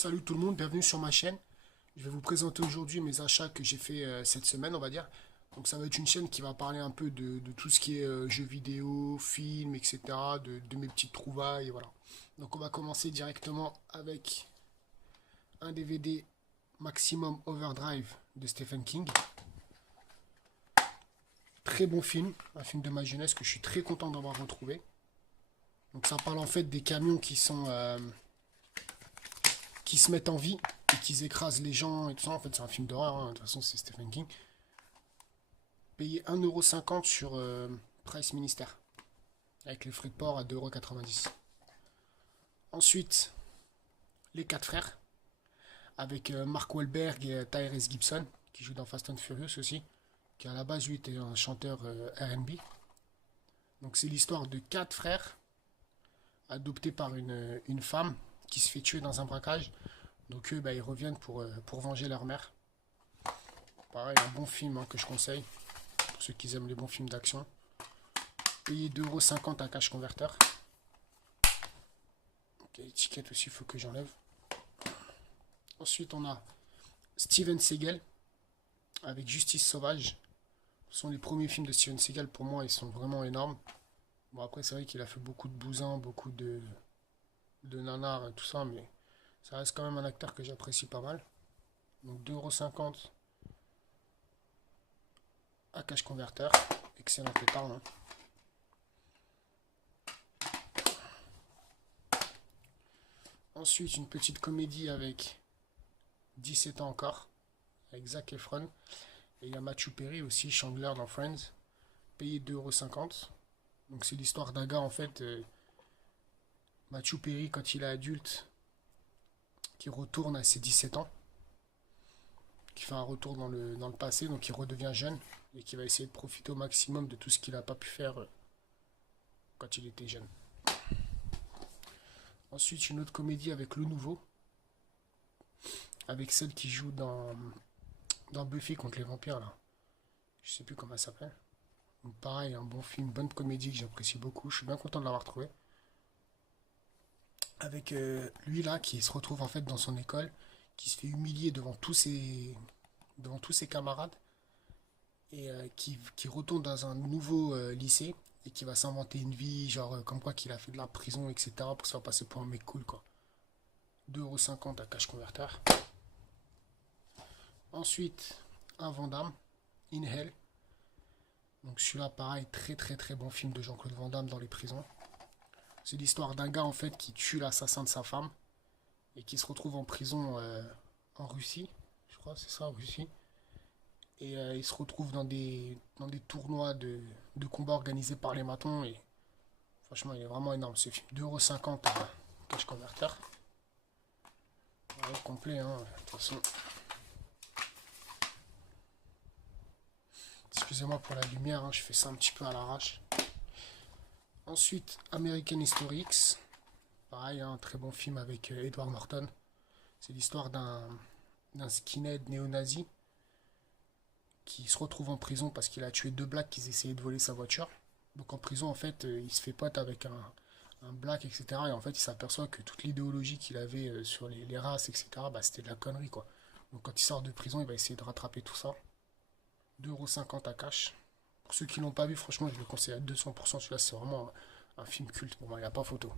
Salut tout le monde, bienvenue sur ma chaîne. Je vais vous présenter aujourd'hui mes achats que j'ai fait cette semaine, on va dire. Donc ça va être une chaîne qui va parler un peu de tout ce qui est jeux vidéo, films, etc. De mes petites trouvailles, et voilà. Donc on va commencer directement avec un DVD Maximum Overdrive de Stephen King. Très bon film, un film de ma jeunesse que je suis très content d'avoir retrouvé. Donc ça parle en fait des camions qui se mettent en vie et qui écrasent les gens et tout ça. En fait, c'est un film d'horreur, hein. De toute façon, c'est Stephen King. Payé 1,50€ sur Price Minister, avec les frais de port à 2,90€. Ensuite, Les 4 frères, avec Mark Wahlberg et Tyrese Gibson, qui joue dans Fast and Furious aussi, qui à la base, lui, était un chanteur R&B. Donc, c'est l'histoire de 4 frères adoptés par une femme qui se fait tuer dans un braquage. Donc, eux, bah, ils reviennent pour venger leur mère. Pareil, un bon film, hein, que je conseille pour ceux qui aiment les bons films d'action. Payé 2,50€ à cash converter. Ok, l'étiquette aussi, il faut que j'enlève. Ensuite, on a Steven Seagal avec Justice Sauvage. Ce sont les premiers films de Steven Seagal, pour moi, ils sont vraiment énormes. Bon, après, c'est vrai qu'il a fait beaucoup de bousins, beaucoup de nanars et tout ça, mais ça reste quand même un acteur que j'apprécie pas mal. Donc 2,50€ à cash converter. Excellent pétard, hein. Ensuite, une petite comédie avec 17 ans encore, avec Zac Efron. Et il y a Matthew Perry aussi, Chandler dans Friends, payé 2,50€. Donc c'est l'histoire d'un gars en fait, Matthew Perry quand il est adulte, qui retourne à ses 17 ans, qui fait un retour dans le passé, donc il redevient jeune et qui va essayer de profiter au maximum de tout ce qu'il n'a pas pu faire quand il était jeune. Ensuite, une autre comédie avec Le Nouveau, avec celle qui joue dans Buffy contre les vampires là. Je sais plus comment elle s'appelle. Donc pareil, un bon film, bonne comédie que j'apprécie beaucoup. Je suis bien content de l'avoir trouvé. Avec lui là qui se retrouve en fait dans son école, qui se fait humilier devant tous ses camarades et qui retourne dans un nouveau lycée et qui va s'inventer une vie, genre comme quoi qu'il a fait de la prison, etc. pour se faire passer pour un mec cool quoi. 2,50€ à cash converter. Ensuite, un Van Damme, In Hell. Donc celui-là, pareil, très très très bon film de Jean-Claude Van Damme dans les prisons. C'est l'histoire d'un gars en fait qui tue l'assassin de sa femme et qui se retrouve en prison en Russie, je crois, c'est ça, en Russie. Et il se retrouve dans des tournois de combats organisés par les matons. Et franchement, il est vraiment énorme ce film. 2,50€ à cash converter. Ouais, complet, hein, de toute façon. Excusez-moi pour la lumière, hein, je fais ça un petit peu à l'arrache. Ensuite, American History X. Pareil, hein, un très bon film avec Edward Norton. C'est l'histoire d'un skinhead néo-nazi qui se retrouve en prison parce qu'il a tué deux blacks qui essayaient de voler sa voiture. Donc en prison, en fait, il se fait pote avec un black, etc. Et en fait, il s'aperçoit que toute l'idéologie qu'il avait sur les races, etc., bah, c'était de la connerie, quoi. Donc quand il sort de prison, il va essayer de rattraper tout ça. 2,50€ à cash. Pour ceux qui l'ont pas vu, franchement, je le conseille à 200%. Celui-là, c'est vraiment un film culte. Pour moi, il n'y a pas photo.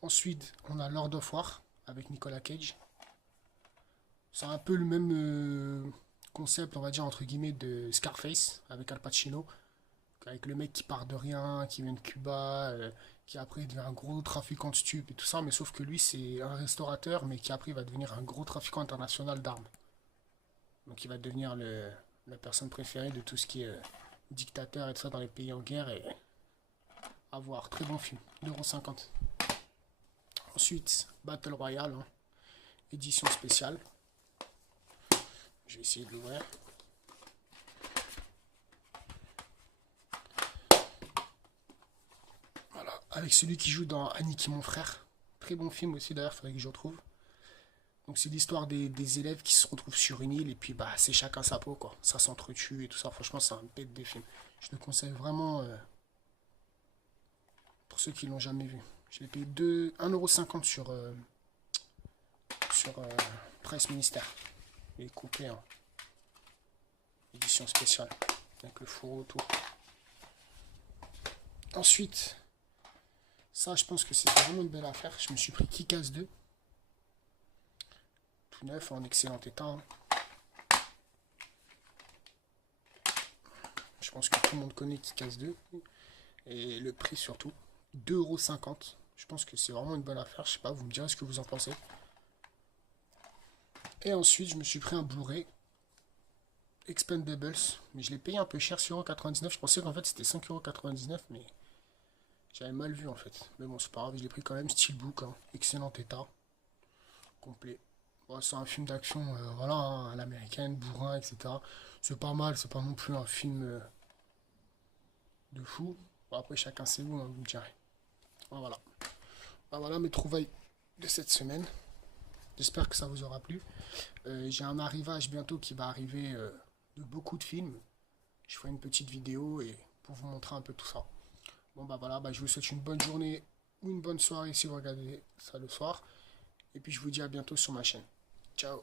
Ensuite, on a Lord of War avec Nicolas Cage. C'est un peu le même concept, on va dire, entre guillemets, de Scarface avec Al Pacino. Avec le mec qui part de rien, qui vient de Cuba, qui après devient un gros trafiquant de stupes et tout ça. Mais sauf que lui, c'est un restaurateur, mais qui après va devenir un gros trafiquant international d'armes. Donc il va devenir la personne préférée de tout ce qui est dictateur et tout ça dans les pays en guerre. Et à voir, très bon film, 2,50€. Ensuite, Battle Royale, hein, édition spéciale. Je vais essayer de l'ouvrir. Voilà, avec celui qui joue dans Annie et mon frère. Très bon film aussi d'ailleurs, il faudrait que je retrouve. Donc c'est l'histoire des élèves qui se retrouvent sur une île et puis bah c'est chacun sa peau quoi. Ça s'entretue et tout ça. Franchement c'est un bête de film. Je le conseille vraiment pour ceux qui l'ont jamais vu. Je l'ai payé 1,50€ sur Price Ministère. Il est complet, hein. Édition spéciale, avec le fourreau autour. Ensuite, ça je pense que c'est vraiment une belle affaire. Je me suis pris Kick-Ass 2. Tout neuf, en excellent état, hein. Je pense que tout le monde connaît Kick-Ass 2. Et le prix surtout, 2,50 €. Je pense que c'est vraiment une bonne affaire. Je sais pas, vous me direz ce que vous en pensez. Et ensuite, je me suis pris un Blu-ray Expendables. Mais je l'ai payé un peu cher, 6,99 €. Je pensais qu'en fait c'était 5,99 €. Mais j'avais mal vu en fait. Mais bon, c'est pas grave, je l'ai pris quand même. Steelbook, hein. Excellent état. Complet. Bon, c'est un film d'action, voilà, hein, à l'américaine, bourrin, etc. C'est pas mal, c'est pas non plus un film de fou. Bon, après, chacun ses goûts, hein, vous me direz. Ah, voilà. Ah, voilà mes trouvailles de cette semaine. J'espère que ça vous aura plu. J'ai un arrivage bientôt qui va arriver de beaucoup de films. Je ferai une petite vidéo et pour vous montrer un peu tout ça. Bon bah voilà, bah, je vous souhaite une bonne journée ou une bonne soirée si vous regardez ça le soir. Et puis je vous dis à bientôt sur ma chaîne. Ciao.